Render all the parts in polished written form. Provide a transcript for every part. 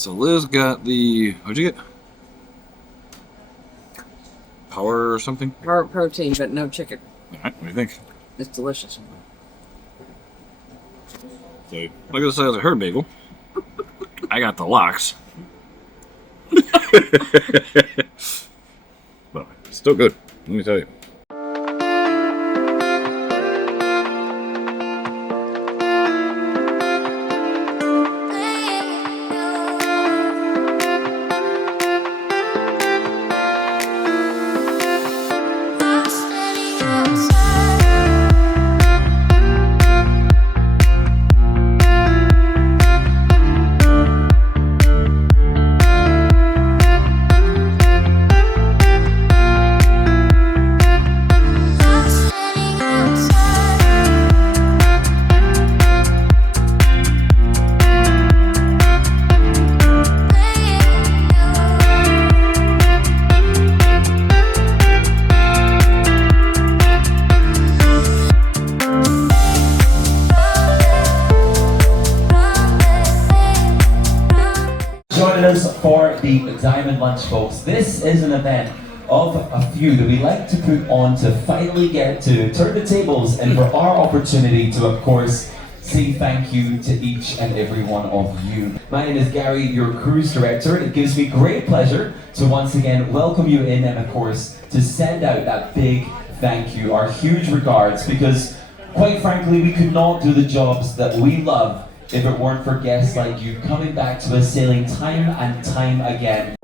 So Liz got the, what'd you get? Power or something? Power protein, but no chicken. Alright, what do you think? It's delicious. So, look at the size of her bagel. I got the lox. But it's still good, let me tell you. Joining us for the Diamond Lunch, folks. This is an event of a few that we like to put on to finally get to turn the tables and for our opportunity to, of course, say thank you to each and every one of you. My name is Gary, your cruise director, and it gives me great pleasure to once again welcome you in and, of course, to send out that big thank you, our huge regards, because quite frankly, we could not do the jobs that we love if it weren't for guests like you coming back to us, sailing time and time again.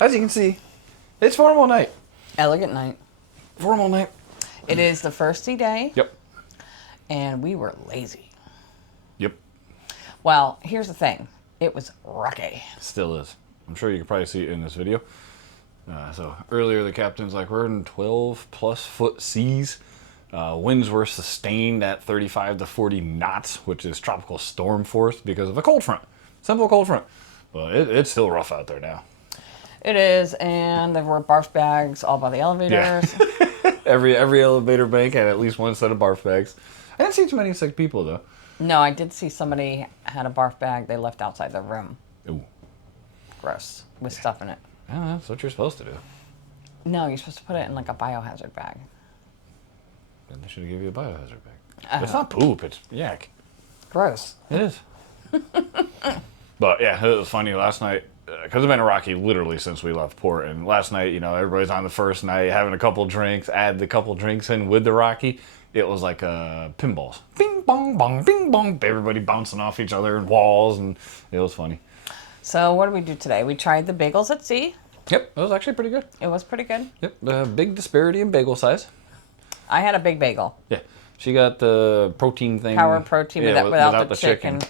As you can see, it's formal night. Elegant night. Formal night. It is the first day. Yep. And we were lazy. Yep. Well, here's the thing. It was rocky. Still is. I'm sure you can probably see it in this video. So earlier the captain's like, we're in 12 plus foot seas. Winds were sustained at 35 to 40 knots, which is tropical storm force because of a cold front. Simple cold front. But it's still rough out there now. It is, and there were barf bags all by the elevators. Yeah. every elevator bank had at least one set of barf bags. I didn't see too many sick people though. No, I did see somebody had a barf bag they left outside their room. Ooh. Gross. With stuff in it. Yeah, that's what you're supposed to do. No, you're supposed to put it in like a biohazard bag. Then they should have given you a biohazard bag. It's not poop, it's yak. Gross. It is. But yeah, it was funny last night. Because it's been rocky literally since we left port. And last night, you know, everybody's on the first night having a couple drinks, add the couple drinks in with the rocky. It was like pinballs. Bing, bong, bong, bing, bong. Everybody bouncing off each other and walls, and it was funny. So what did we do today? We tried the bagels at sea. Yep, it was actually pretty good. It was pretty good. Yep, big disparity in bagel size. I had a big bagel. Yeah, she got the protein thing. Power protein without the chicken.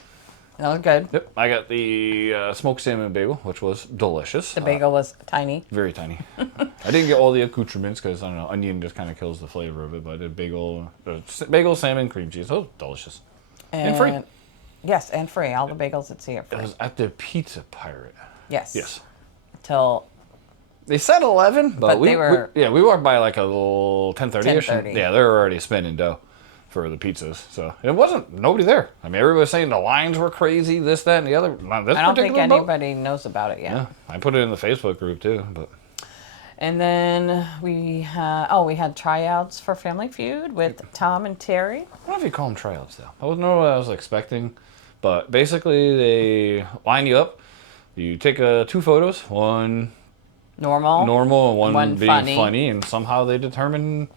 That was good. Yep, I got the smoked salmon bagel, which was delicious. The bagel was tiny. Very tiny. I didn't get all the accoutrements because, I don't know, onion just kind of kills the flavor of it, but I did bagel, salmon, cream cheese. It was delicious. And free. Yes, and free. All the bagels at sea are free. It was at the Pizza Pirate. Yes. Yes. Till they said 11, but they were... we walked by like a little 10:30ish. 10:30. Yeah, they were already spending dough. for the pizzas. So it wasn't nobody there. I mean, everybody was saying the lines were crazy, this, that, and the other. I don't think anybody knows about it yet. Yeah, I put it in the Facebook group too, but. And then we had tryouts for Family Feud with Tom and Terry. I don't know if you call them tryouts though. I don't know what I was expecting, but basically they line you up. You take 2 photos, one normal, and one being funny, and somehow they determine.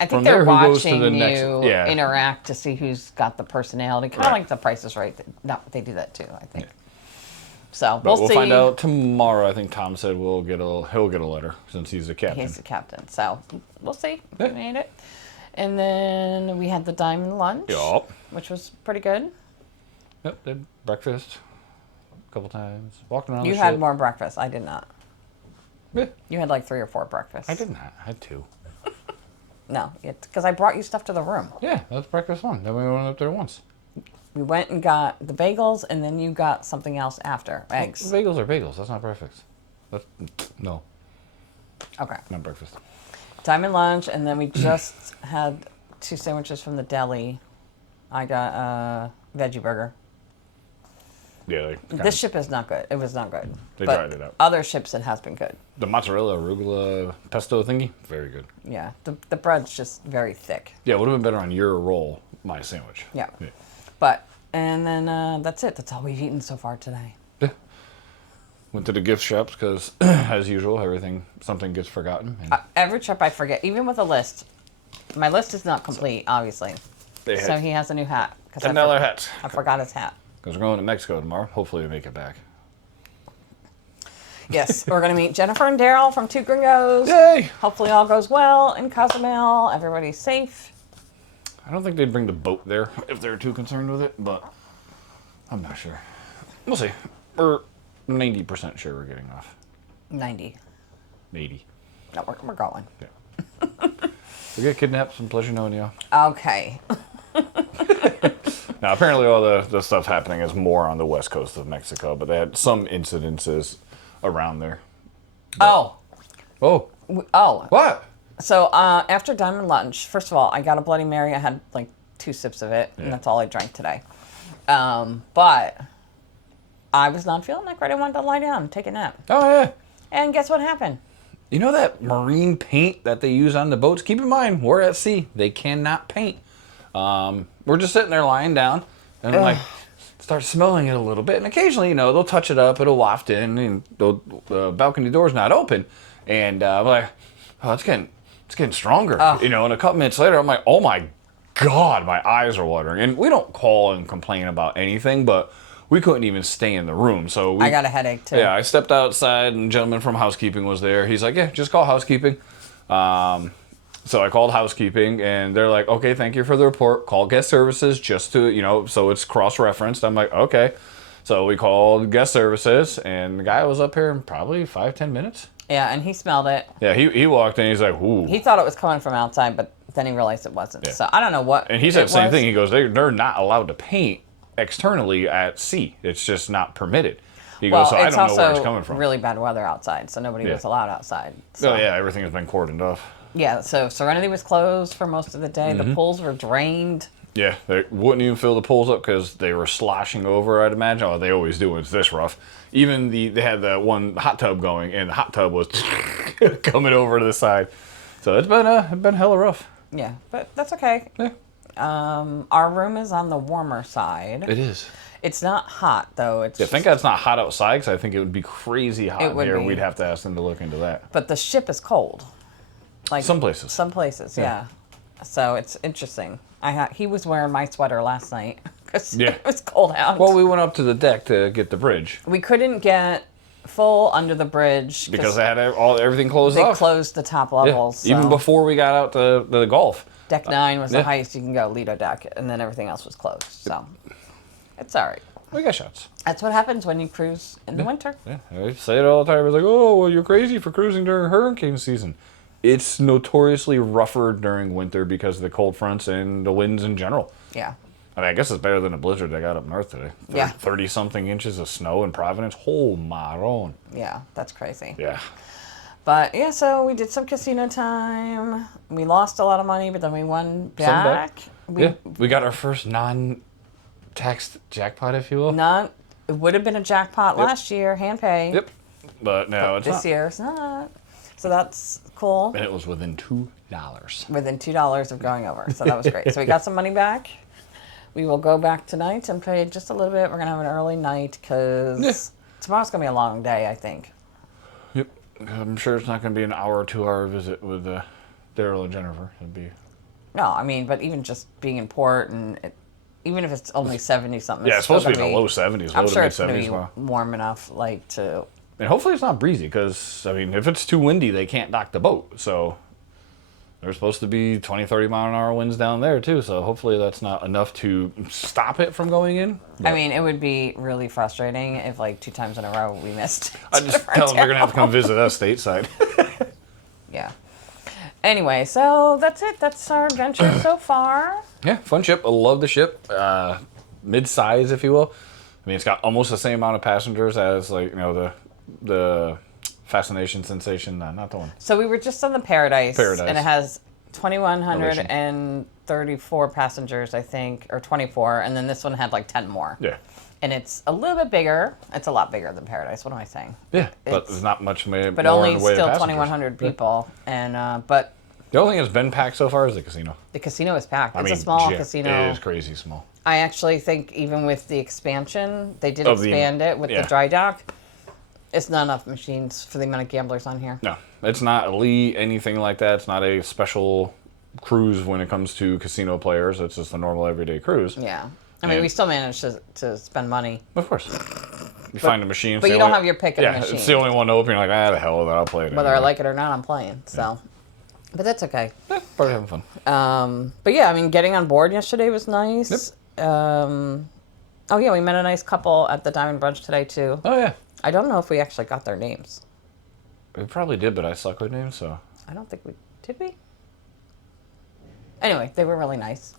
I think they're watching you interact to see who's got the personality. Kind of like The Price is Right. No, they do that too, I think. Yeah. So we'll see. find out tomorrow. I think Tom said he'll get a letter since he's the captain. He's the captain. So we'll see. Yeah. We made it. And then we had the Diamond Lunch, which was pretty good. Yep, did breakfast a couple times. Walked around. You had more breakfast. I did not. Yeah. You had like 3 or 4 breakfasts. I did not. I had 2. No, because I brought you stuff to the room. Yeah, that was breakfast 1. Then we went up there once. We went and got the bagels, and then you got something else after. Eggs. Well, bagels are bagels. That's not breakfast. No. Okay. Not breakfast. Diamond Lunch, and then we just had 2 sandwiches from the deli. I got a veggie burger. Yeah. This ship is not good. It was not good. They dried it out. Other ships, it has been good. The mozzarella arugula pesto thingy, very good. Yeah. The bread's just very thick. Yeah, it would have been better on your roll, my sandwich. Yeah. But, and then that's it. That's all we've eaten so far today. Yeah. Went to the gift shops because, as usual, something gets forgotten. And every trip I forget, even with a list. My list is not complete, obviously. So he has a new hat. $10 hats. I forgot his hat. Because we're going to Mexico tomorrow. Hopefully we make it back. Yes, we're going to meet Jennifer and Daryl from Two Gringos. Yay! Hopefully all goes well in Cozumel. Everybody's safe. I don't think they'd bring the boat there if they're too concerned with it, but I'm not sure. We'll see. We're 90% sure we're getting off. 90. 80. No, we're going. Yeah. We get kidnapped. Some pleasure knowing you. Okay. Now, apparently all the stuff happening is more on the west coast of Mexico, but they had some incidences around there. But, Oh. What? So after Diamond Lunch, first of all, I got a Bloody Mary. I had like 2 sips of it, and that's all I drank today. But I was not feeling that great. I wanted to lie down and take a nap. Oh, yeah. And guess what happened? You know that marine paint that they use on the boats? Keep in mind, we're at sea. They cannot paint. We're just sitting there lying down, and like start smelling it a little bit. And occasionally, they'll touch it up, it'll waft in, and the balcony door's not open. And I'm like, oh, it's getting stronger. And a couple minutes later, I'm like, oh my God, my eyes are watering. And we don't call and complain about anything, but we couldn't even stay in the room. So I got a headache too. Yeah, I stepped outside, and a gentleman from housekeeping was there. He's like, yeah, just call housekeeping. So I called housekeeping, and they're like, okay, thank you for the report. Call guest services just to, so it's cross-referenced. I'm like, okay. So we called guest services, and the guy was up here in probably 5-10 minutes. Yeah, and he smelled it. Yeah, he walked in, he's like, ooh. He thought it was coming from outside, but then he realized it wasn't. Yeah. So I don't know what. And he said the same thing. He goes, they're not allowed to paint externally at sea. It's just not permitted. He goes, so I don't know where it's coming from. Really bad weather outside, so nobody was allowed outside. So. Oh, yeah, everything has been cordoned off. Yeah, so Serenity was closed for most of the day. The pools were drained. Yeah, they wouldn't even fill the pools up because they were sloshing over, I'd imagine. Oh, they always do. It's this rough. Even they had that one hot tub going, and the hot tub was coming over to the side. So it's been hella rough. Yeah, but that's okay. Yeah. Our room is on the warmer side. It is. It's not hot, though. It's thank God it's not hot outside, because I think it would be crazy hot in here. We'd have to ask them to look into that. But the ship is cold. Like some places. Some places, yeah. So it's interesting. He was wearing my sweater last night because it was cold out. Well, we went up to the deck to get the bridge. We couldn't get full under the bridge because they had everything closed off. They closed the top levels. Yeah. So. Even before we got out to the Gulf. Deck 9 was the highest you can go, Lido deck, and then everything else was closed. So it's all right. We got shots. That's what happens when you cruise in the winter. Yeah, I say it all the time. It's like, oh, well, you're crazy for cruising during hurricane season. It's notoriously rougher during winter because of the cold fronts and the winds in general. Yeah. I mean, I guess it's better than the blizzard they got up north today. 30-something inches of snow in Providence. Oh, my own. Yeah, that's crazy. Yeah. But, yeah, so we did some casino time. We lost a lot of money, but then we won back. We got our first non-taxed jackpot, if you will. It would have been a jackpot last year, hand pay. Yep. But no, it's this not. year it's not. So that's cool. And it was within $2. Within $2 of going over. So that was great. So we got some money back. We will go back tonight and play just a little bit. We're going to have an early night because tomorrow's going to be a long day, I think. Yep. I'm sure it's not going to be an hour or 2 hour visit with Daryl and Jennifer. It'd be. No, I mean, but even just being in port and even if it's only 70 something. Yeah, it's supposed to be in the low 70s. I'm sure it's going going to be warm enough, like to. And hopefully it's not breezy because, I mean, if it's too windy, they can't dock the boat. So there's supposed to be 20, 30 mile an hour winds down there too. So hopefully that's not enough to stop it from going in. But I mean, it would be really frustrating if like 2 times in a row we missed. I just tell them they're going to have to come visit us stateside. Yeah. Anyway, so that's it. That's our adventure so far. Yeah, fun ship. I love the ship. Mid-size, if you will. I mean, it's got almost the same amount of passengers as, like, you know, the Fascination Sensation. Not the one. So we were just on the Paradise. And it has 2,134 passengers, I think, or 24. And then this one had like 10 more. Yeah. And it's a little bit bigger. It's a lot bigger than Paradise. What am I saying? Yeah, but there's not much more but in only the way of still passengers. 2,100 people. And but the only thing that's been packed so far is the casino. the casino is packed. It's I mean, a small yeah, casino. It is crazy small. I actually think even with the expansion, they did Of the- expand it with yeah. the dry dock. It's not enough machines for the amount of gamblers on here. No, it's not elite, anything like that. It's not a special cruise when it comes to casino players. It's just a normal everyday cruise. Yeah. I mean, And- we still managed to spend money. Of course. You find a machine. But you don't have your pick of yeah, machine. it's the only one to open. You're like, the hell with it. I'll play it. Whether I anyway. like it or not, I'm playing. So, but that's okay. Yeah, probably having fun. But yeah, I mean, getting on board yesterday was nice. Yep. Oh yeah, we met a nice couple at the Diamond Brunch today too. Oh, yeah. I don't know if we actually got their names. We probably did, but I suck with names, so. I don't think we did. We. Anyway, they were really nice.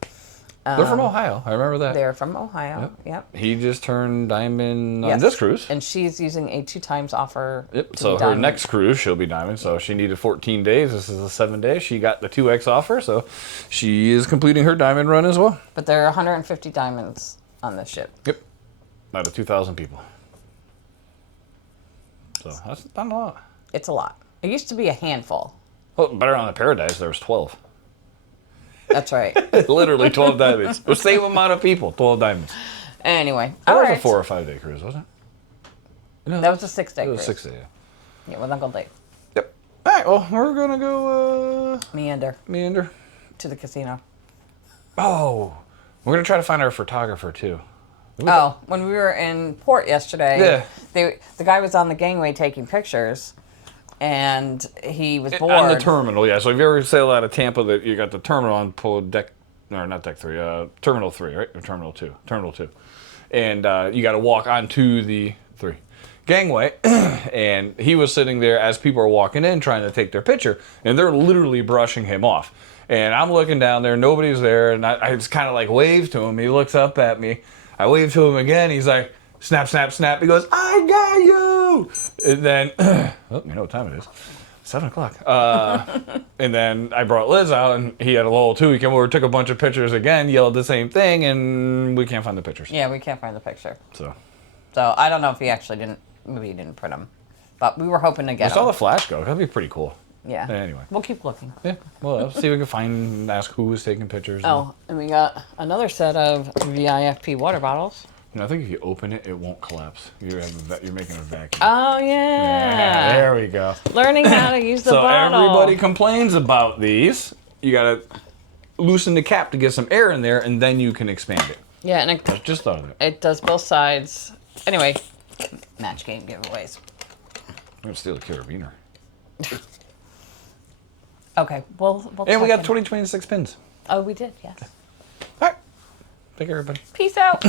They're from Ohio. I remember that. They're from Ohio. Yep. He just turned diamond on Yes. this cruise. And she's using a 2 times offer. Yep. to So be her diamond. next cruise, she'll be diamond. So she needed 14 days. This is a 7-day. She got the 2x offer, so she is completing her diamond run as well. But there are 150 diamonds on this ship. Yep. Out of 2,000 people. So that's not a lot. It's a lot. It used to be a handful. Well, better on the Paradise, there was 12. That's right. Literally 12 diamonds. The same amount of people, 12 diamonds. Anyway. That all was right. a 4 or 5 day cruise, wasn't it? No, That was a 6-day it was cruise. 6 day, yeah. Yeah, with Uncle Dave. Yep. All right, well, we're going to go Meander meander. to the casino. Oh, we're going to try to find our photographer, too. Oh, when we were in port yesterday, Yeah. the guy was on the gangway taking pictures, and he was bored. On the terminal, yeah. So if you ever sail out of Tampa, that you got the terminal on deck, or not deck 3, terminal 3, right? Or terminal 2. Terminal 2. And you got to walk onto the 3 gangway, and he was sitting there as people are walking in trying to take their picture, and they're literally brushing him off. And I'm looking down there, nobody's there, and I just kind of like wave to him. He looks up at me. I wave to him again. He's like, snap, snap, snap. He goes, I got you. And then, oh, you know what time it is. 7 o'clock. And then I brought Liz out, and he had a lull too. He came over, took a bunch of pictures again, yelled the same thing, and we can't find the pictures. Yeah, we can't find the picture. So I don't know if he actually didn't. Maybe he didn't print them, but we were hoping to I get saw them. the flash go. That'd be pretty cool. Yeah. Anyway. We'll keep looking. Yeah. Well, let's see if we can find, ask who was taking pictures. Oh, and we got another set of VIFP water bottles. And I think if you open it, it won't collapse. You're making a vacuum. Oh yeah. Yeah, there we go. Learning how to use the So bottle. everybody complains about these. You gotta loosen the cap to get some air in there, and then you can expand it. Yeah, and I just thought of it. it does both sides. Anyway, match game giveaways. I'm gonna steal a carabiner. Okay, we'll And we check got in. 2026 pins. Oh, we did, yes. All right. Take care, everybody. Peace out.